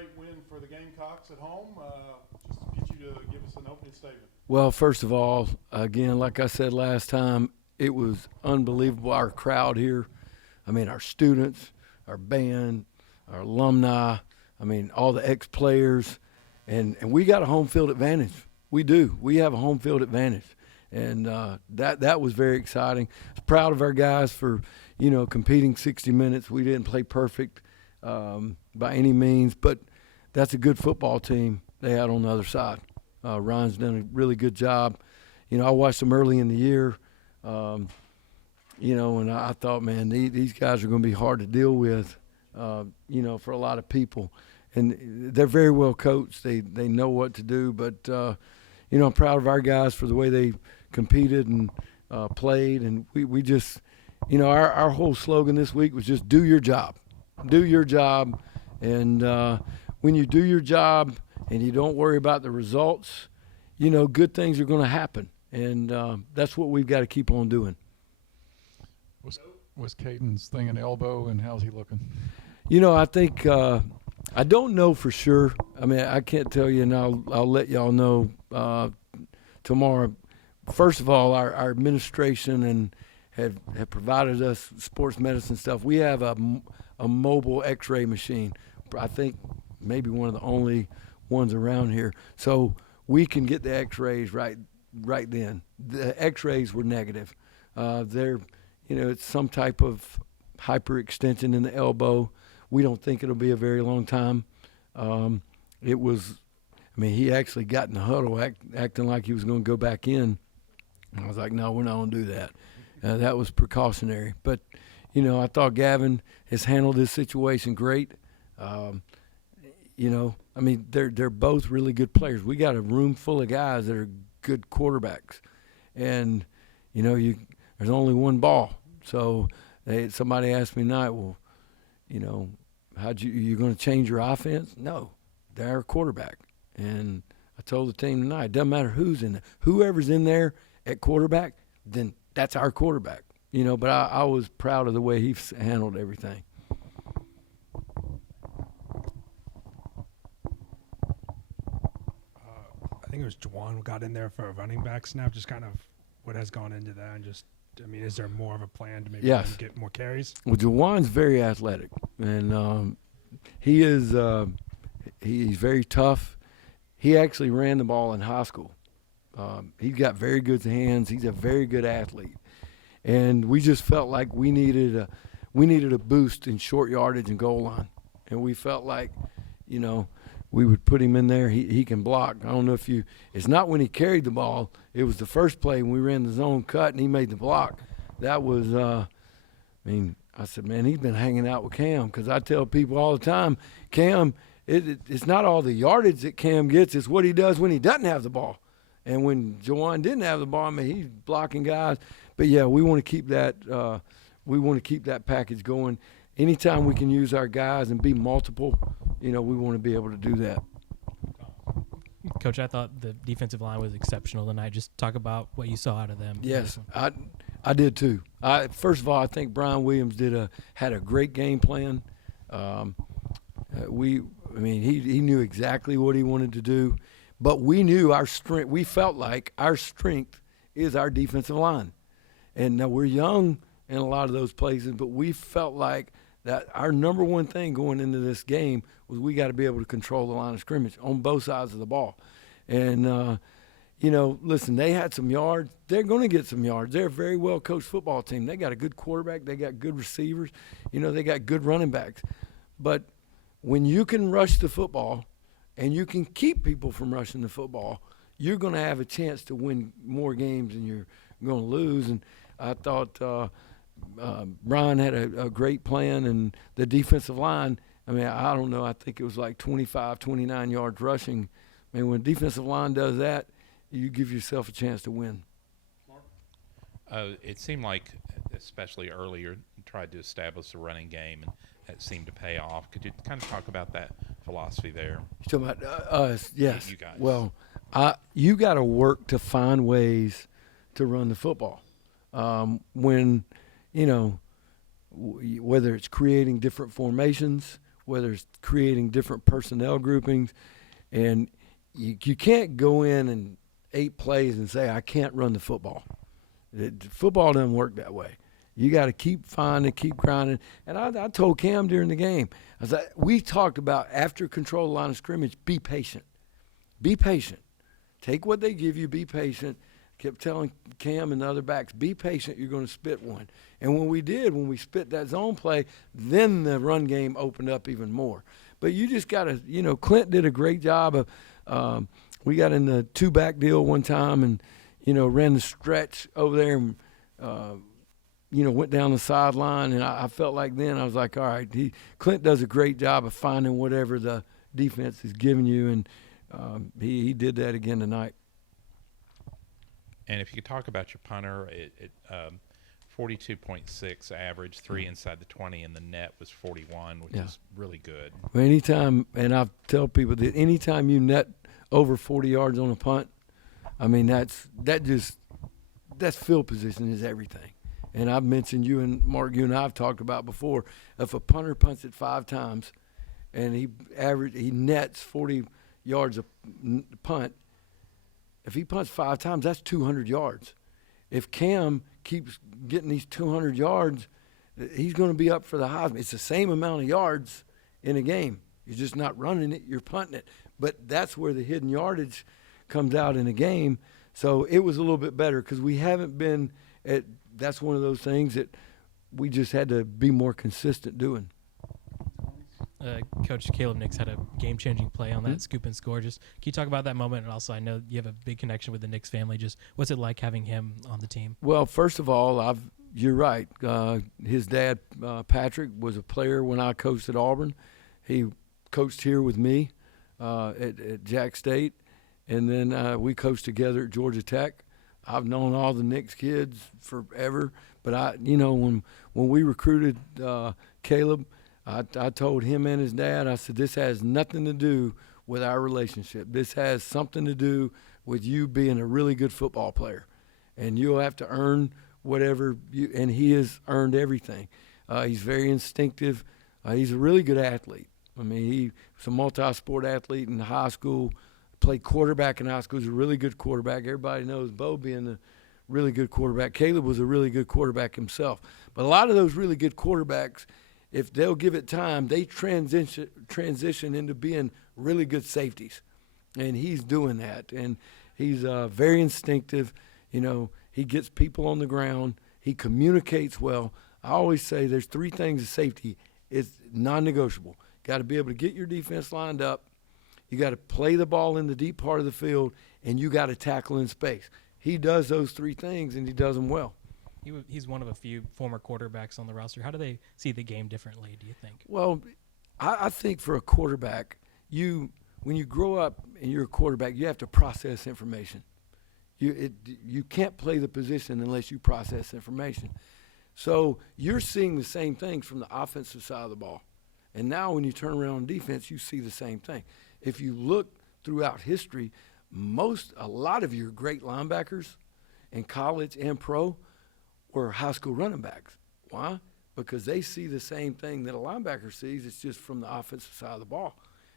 great win for the Gamecocks at home. Just to get you to give us an opening statement. Well, first of all, again, like I said last time, it was unbelievable. Our crowd here, I mean, our students, our band, our alumni, I mean, all the ex-players, and we got a home field advantage. We do. We have a home field advantage, and that was very exciting. I was proud of our guys for, competing 60 minutes. We didn't play perfect by any means, but that's a good football team they had on the other side. Ryan's done a really good job. I watched them early in the year, and I thought, man, these guys are going to be hard to deal with, for a lot of people. And they're very well coached. They know what to do. But, I'm proud of our guys for the way they competed and played. And we just, our whole slogan this week was just do your job. Do your job. And when you do your job and you don't worry about the results, good things are going to happen. And that's what we've got to keep on doing. Was Caden's thing an elbow, and how's he looking? I think I don't know for sure. I mean, I can't tell you, and I'll let y'all know tomorrow. First of all, our administration and have provided us sports medicine stuff. We have a mobile X-ray machine. I think maybe one of the only ones around here. So we can get the X-rays right then. The X-rays were negative. They're, it's some type of hyperextension in the elbow. We don't think it'll be a very long time. He actually got in the huddle acting like he was going to go back in. I was like, no, we're not going to do that. That was precautionary. But, I thought Gavin has handled this situation great. They're both really good players. We got a room full of guys that are good quarterbacks. And, there's only one ball. So somebody asked me tonight, well, you're going to change your offense? No, they're our quarterback. And I told the team tonight, it doesn't matter who's in there. Whoever's in there at quarterback, then that's our quarterback. But I was proud of the way he handled everything. I think it was Juwan got in there for a running back snap, just kind of what has gone into that. And just, is there more of a plan to maybe get more carries? Well, Juwan's very athletic, and he is he's very tough. He actually ran the ball in high school. He's got very good hands. He's a very good athlete. And we just felt like we needed a boost in short yardage and goal line. And we felt like, we would put him in there. He can block. I don't know if it's not when he carried the ball. It was the first play when we ran the zone cut and he made the block. That was, I said, man, he's been hanging out with Cam, because I tell people all the time, Cam, it's not all the yardage that Cam gets, it's what he does when he doesn't have the ball. And when Juwan didn't have the ball, he's blocking guys. But yeah, we want to keep that. We want to keep that package going. Anytime we can use our guys and be multiple, we want to be able to do that. Coach, I thought the defensive line was exceptional tonight. Just talk about what you saw out of them. Yes, I did too. First of all, I think Brian Williams had a great game plan. He knew exactly what he wanted to do, but we knew our strength. We felt like our strength is our defensive line. And now we're young in a lot of those places, but we felt like that our number one thing going into this game was we got to be able to control the line of scrimmage on both sides of the ball. And, listen, they had some yards. They're going to get some yards. They're a very well-coached football team. They got a good quarterback. They got good receivers. They got good running backs. But when you can rush the football and you can keep people from rushing the football, you're going to have a chance to win more games than you're going to lose. And I thought Brian had a great plan, and the defensive line, I don't know, I think it was like 25, 29 yards rushing. When the defensive line does that, you give yourself a chance to win. It seemed like, especially earlier, you tried to establish a running game, and that seemed to pay off. Could you kind of talk about that philosophy there? You're talking about us? Yes. You guys. Well, you got to work to find ways to run the football. When, whether it's creating different formations, whether it's creating different personnel groupings. And you can't go in and 8 plays and say, I can't run the football. Football doesn't work that way. You got to keep finding, keep grinding. And I told Cam during the game, I was like, we talked about after control the line of scrimmage, be patient. Be patient. Take what they give you, be patient. Kept telling Cam and the other backs, be patient, you're going to spit one. And when we spit that zone play, then the run game opened up even more. But you just got to, Clint did a great job of we got in the 2-back deal one time and, ran the stretch over there and, went down the sideline. And I felt like then I was like, all right, Clint does a great job of finding whatever the defense is giving you. And he did that again tonight. And if you could talk about your punter, 42.6 average, 3 inside the 20, and the net was 41, which is really good. Anytime, and I tell people that anytime you net over 40 yards on a punt, I mean that's field position is everything. And I've mentioned you and Mark, you and I have talked about before. If a punter punts it 5 times, and he nets 40 yards a punt. If he punts 5 times, that's 200 yards. If Cam keeps getting these 200 yards, he's going to be up for the Heisman. It's the same amount of yards in a game. You're just not running it, you're punting it. But that's where the hidden yardage comes out in a game. So it was a little bit better because we haven't been at – that's one of those things that we just had to be more consistent doing. Coach Caleb Nix had a game-changing play on that scoop and score. Just can you talk about that moment? And also, I know you have a big connection with the Nix family. Just what's it like having him on the team? Well, first of all, you're right. His dad, Patrick, was a player when I coached at Auburn. He coached here with me at Jack State, and then we coached together at Georgia Tech. I've known all the Nix kids forever, but when we recruited Caleb, I told him and his dad, I said, this has nothing to do with our relationship. This has something to do with you being a really good football player. And you'll have to earn whatever and he has earned everything. He's very instinctive. He's a really good athlete. I mean, he was a multi-sport athlete in high school, played quarterback in high school. He's a really good quarterback. Everybody knows Bo being a really good quarterback. Caleb was a really good quarterback himself. But a lot of those really good quarterbacks, if they'll give it time, they transition into being really good safeties. And he's doing that. And he's very instinctive. He gets people on the ground. He communicates well. I always say there's 3 things of safety. It's non-negotiable. Got to be able to get your defense lined up. You got to play the ball in the deep part of the field, and you got to tackle in space. He does those 3 things, and he does them well. He's one of a few former quarterbacks on the roster. How do they see the game differently, do you think? Well, I think for a quarterback, when you grow up and you're a quarterback, you have to process information. You can't play the position unless you process information. So you're seeing the same things from the offensive side of the ball. And now when you turn around on defense, you see the same thing. If you look throughout history, a lot of your great linebackers in college and pro were high school running backs. Why? Because they see the same thing that a linebacker sees. It's just from the offensive side of the ball.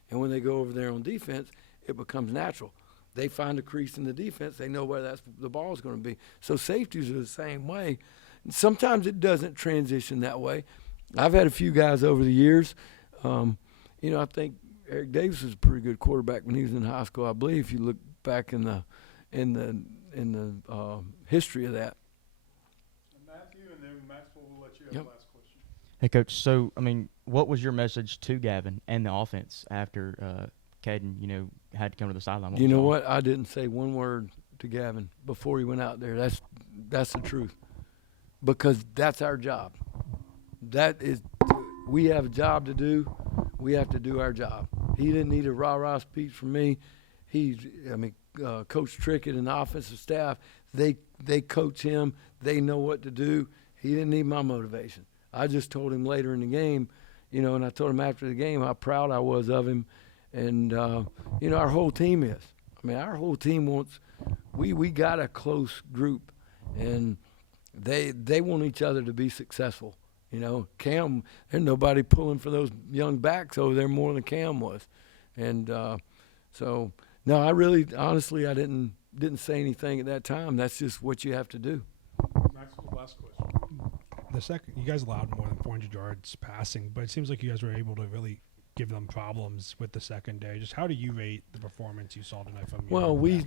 And when they go over there on defense, it becomes natural. They find a crease in the defense. They know where the ball is going to be. So safeties are the same way. And sometimes it doesn't transition that way. I've had a few guys over the years. I think Eric Davis was a pretty good quarterback when he was in high school. I believe if you look back in the history of that. Matthew, and then Maxwell will let you have the last question. Hey, Coach. So, what was your message to Gavin and the offense after Caden, had to come to the sideline? You know what? I didn't say one word to Gavin before he went out there. That's the truth, because that's our job. We have a job to do. We have to do our job. He didn't need a rah-rah speech from me. Coach Trickett and the offensive staff, they coach him. They know what to do. He didn't need my motivation. I just told him later in the game, and I told him after the game how proud I was of him. And, our whole team is. Our whole team wants – we got a close group, and they want each other to be successful. You know, Cam, there's nobody pulling for those young backs over there more than Cam was. And so, no, I really, honestly, I didn't say anything at that time. That's just what you have to do. Maxwell, last question. The second, you guys allowed more than 400 yards passing, but it seems like you guys were able to really give them problems with the secondary. Just how do you rate the performance you saw tonight from? Well, we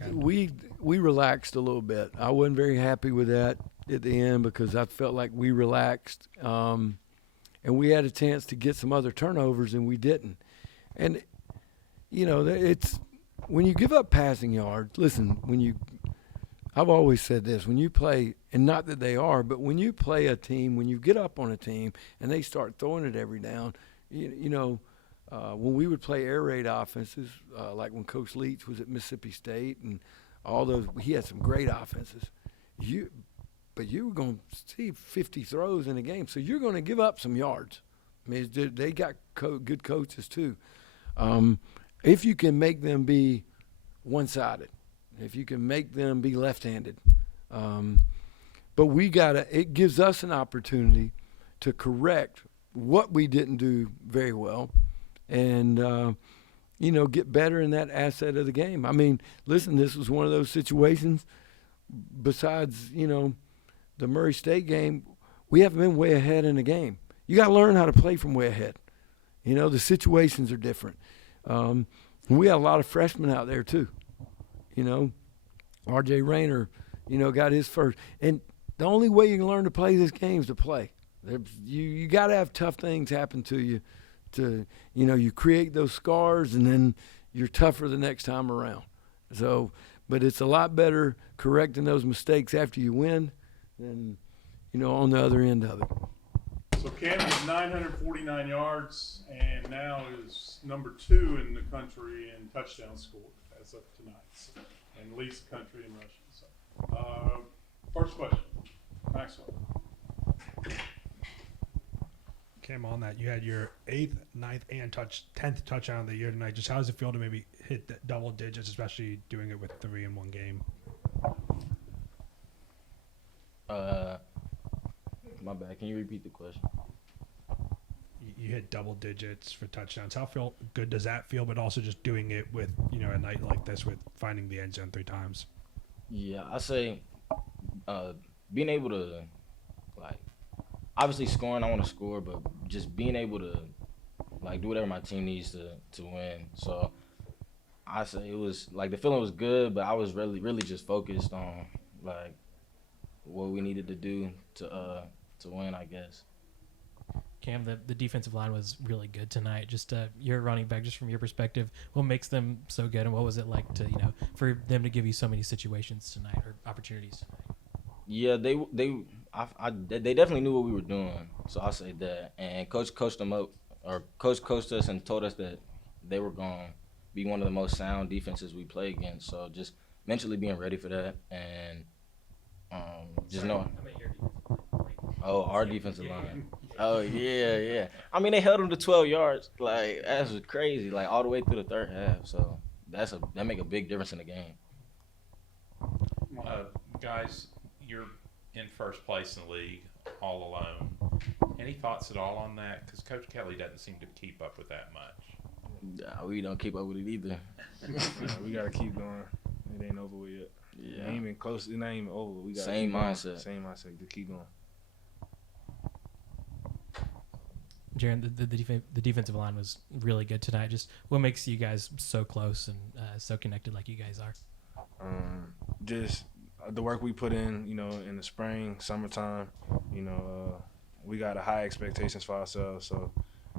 relaxed a little bit. I wasn't very happy with that at the end because I felt like we relaxed, and we had a chance to get some other turnovers and we didn't. And you know, it's when you give up passing yards. Listen, I've always said this: when you play, and not that they are, but when you play a team, when you get up on a team and they start throwing it every down, you know. When we would play air raid offenses, like when Coach Leach was at Mississippi State and all those, he had some great offenses. But you were going to see 50 throws in a game, so you're going to give up some yards. I mean, they got good coaches too. If you can make them be one-sided, if you can make them be left-handed, but it gives us an opportunity to correct what we didn't do very well. And, you know, get better in that asset of the game. I mean, listen, this was one of those situations, besides, you know, the Murray State game, we haven't been way ahead in the game. You got to learn how to play from way ahead. You know, the situations are different. We got a lot of freshmen out there, too. You know, R.J. Rayner, you know, got his first. And the only way you can learn to play this game is to play. You got to have tough things happen to you. You know, you create those scars and then you're tougher the next time around. So, but it's a lot better correcting those mistakes after you win than, you know, on the other end of it. So Cam has 949 yards and now is number 2 in the country in touchdowns scored as of tonight, and leads the country in rushing. So, first question, Maxwell. Cam, on that, you had your 8th, 9th, and 10th touchdown of the year tonight. Just how does it feel to maybe hit double digits, especially doing it with 3 in one game? My bad. Can you repeat the question? You hit double digits for touchdowns. How good does that feel? But also just doing it with, you know, a night like this with finding the end zone 3 times. Yeah, I say being able to, like, obviously scoring, I want to score, but just being able to, like, do whatever my team needs to win. So I say it was, like, the feeling was good, but I was really just focused on, like, what we needed to do to win, I guess. Cam, the defensive line was really good tonight. Just your running back, just from your perspective, what makes them so good, and what was it like to, you know, for them to give you so many situations tonight or opportunities tonight? Yeah, they definitely knew what we were doing. So I say that, and coach coached them up, or coach coached us and told us that they were going to be one of the most sound defenses we play against. So just mentally being ready for that, and just knowing. Oh, our defensive line. Oh, yeah. I mean, they held them to 12 yards. Like, that's crazy. Like, all the way through the third half. So that make a big difference in the game. Guys, you're in first place in the league all alone. Any thoughts at all on that? Because Coach Kelly doesn't seem to keep up with that much. Nah, we don't keep up with it either. We got to keep going. It ain't over with yet. Yeah. It ain't even close. It ain't even over. We got Same mindset. Same mindset. Just keep going. Jaron, the defensive line was really good tonight. Just what makes you guys so close and so connected like you guys are? Just the work we put in, you know, in the spring, summertime. You know, we got high expectations for ourselves. So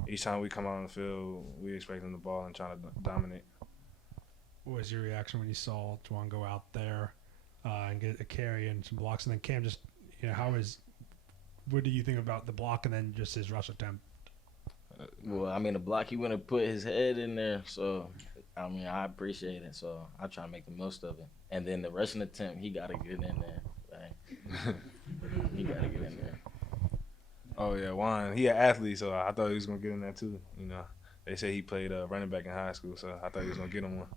each time we come out on the field, we expecting the ball and trying to dominate. What was your reaction when you saw Juwan go out there and get a carry and some blocks? And then Cam, just, you know, what do you think about the block and then just his rush attempt? Well, I mean, the block, he went to put his head in there. So, I mean, I appreciate it. So I try to make the most of it. And then the rushing attempt, he got to get in there. Right? He got to get in there. Oh, yeah, Juan, he an athlete, so I thought he was going to get in there too. You know, they say he played running back in high school, so I thought he was going to get him one.